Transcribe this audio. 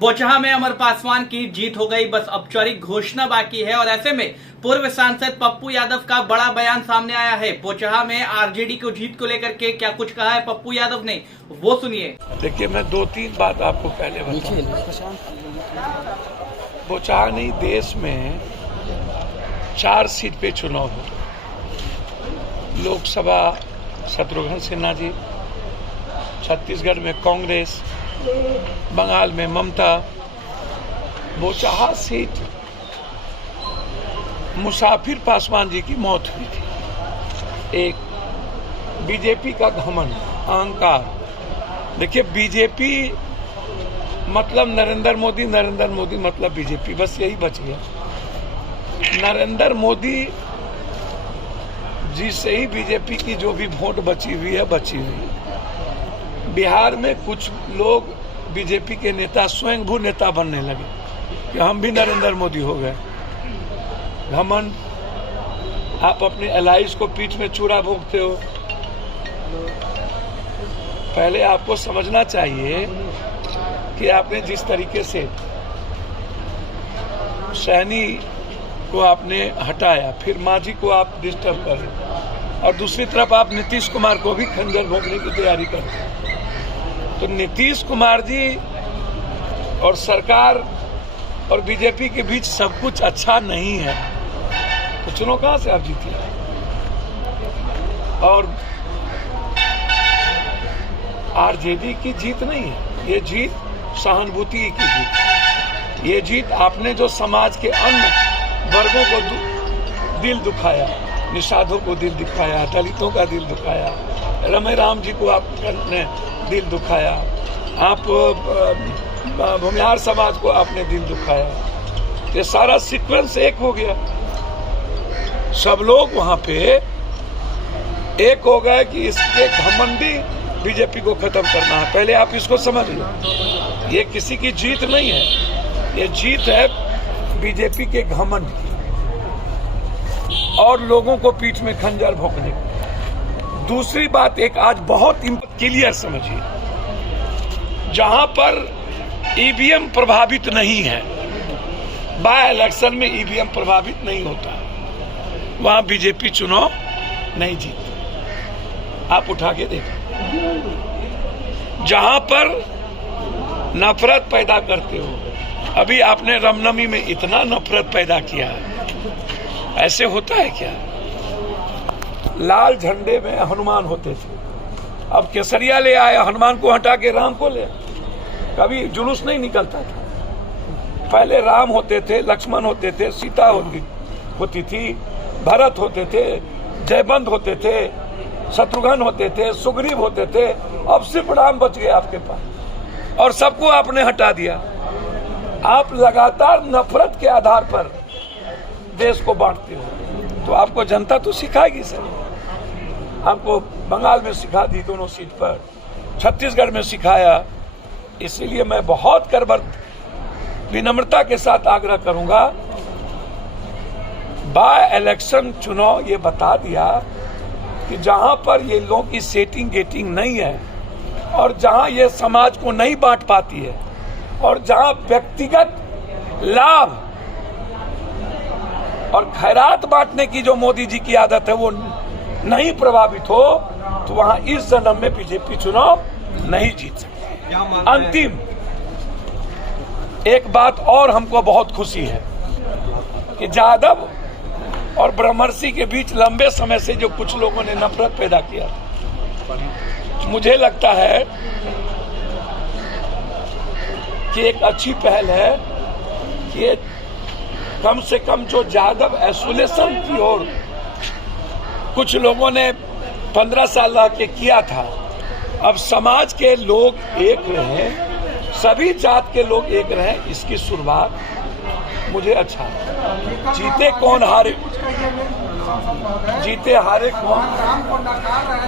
बोचहा में अमर पासवान की जीत हो गई, बस औपचारिक घोषणा बाकी है। और ऐसे में पूर्व सांसद पप्पू यादव का बड़ा बयान सामने आया है। बोचहा में आरजेडी को जीत को लेकर के क्या कुछ कहा है पप्पू यादव ने, वो सुनिए। देखिए, मैं 2-3 बात आपको पहले बताऊं। बोचहा नहीं, देश में 4 सीट पे चुनाव हो। लोकसभा शत्रुघ्न सिन्हा जी, छत्तीसगढ़ में कांग्रेस, बंगाल में ममता। बोचहा सीट मुसाफिर पासवान जी की मौत हुई थी। एक बीजेपी का घमंड, अहंकार। देखिए, बीजेपी मतलब नरेंद्र मोदी, नरेंद्र मोदी मतलब बीजेपी, बस यही बच गया। नरेंद्र मोदी जी से ही बीजेपी की जो भी वोट बची हुई है, बची हुई है। बिहार में कुछ लोग बीजेपी के नेता स्वयंभू नेता बनने लगे कि हम भी नरेंद्र मोदी हो गए। घमंड। आप अपने एलाइज को पीठ में चूड़ा भोंकते हो। पहले आपको समझना चाहिए कि आपने जिस तरीके से सैनी को आपने हटाया, फिर मांझी को आप डिस्टर्ब कर रहे, और दूसरी तरफ आप नीतीश कुमार को भी खंजर भोंकने की तैयारी करते हैं। तो नीतीश कुमार जी और सरकार और बीजेपी के बीच सब कुछ अच्छा नहीं है, तो चुनाव कहां से आप जीती? और आरजेडी की जीत नहीं है, ये जीत सहानुभूति की जीत। ये जीत आपने जो समाज के अन्य वर्गों को दिल दुखाया, निषादों को दिल दुखाया, दलितों का दिल दुखाया, रमे राम जी को आपने दिल दुखाया, आप भूमिहार समाज को आपने दिल दुखाया। ये सारा सीक्वेंस एक हो गया। सब लोग वहां पे एक हो गए कि इसके घमंडी बीजेपी को खत्म करना है। पहले आप इसको समझ लो, ये किसी की जीत नहीं है, ये जीत है बीजेपी के घमंड और लोगों को पीठ में खंजर भोंकने। दूसरी बात, एक आज बहुत क्लियर समझिए, जहां पर ईवीएम प्रभावित नहीं है, बाय इलेक्शन में ईवीएम प्रभावित नहीं होता, वहां बीजेपी चुनाव नहीं जीतती। आप उठा के देखो। जहां पर नफरत पैदा करते हो, अभी आपने रामनवमी में इतना नफरत पैदा किया है, ऐसे होता है क्या? लाल झंडे में हनुमान होते थे, अब केसरिया ले आए, हनुमान को हटा के राम को ले। कभी जुलूस नहीं निकलता था। पहले राम होते थे, लक्ष्मण होते थे, सीता होती थी, भरत होते थे, जयबंद होते थे, शत्रुघ्न होते थे, सुग्रीव होते थे। अब सिर्फ राम बच गए आपके पास, और सबको आपने हटा दिया। आप लगातार नफरत के आधार पर देश को बांटते हो, तो आपको जनता तो सिखाएगी सर। आपको बंगाल में सिखा दी दोनों सीट पर, छत्तीसगढ़ में सिखाया। इसीलिए मैं बहुत करबर विनम्रता के साथ आग्रह करूंगा, बाय इलेक्शन चुनाव ये बता दिया कि जहां पर ये लोगों की सेटिंग गेटिंग नहीं है, और जहां ये समाज को नहीं बांट पाती है, और जहां व्यक्तिगत लाभ और खैरात बांटने की जो मोदी जी की आदत है वो नहीं प्रभावित हो, तो वहां इस जन्म में बीजेपी चुनाव नहीं जीत सकती। अंतिम एक बात और हमको बहुत खुशी है कि जादव और ब्रह्मर्षि के बीच लंबे समय से जो कुछ लोगों ने नफरत पैदा किया, मुझे लगता है कि एक अच्छी पहल है कि कम से कम जो जादव आइसोलेशन की ओर कुछ लोगों ने 15 साल रह के किया था, अब समाज के लोग एक रहें, सभी जात के लोग एक रहें, इसकी शुरुआत मुझे अच्छा है। जीते कौन हारे, जीते हारे कौन।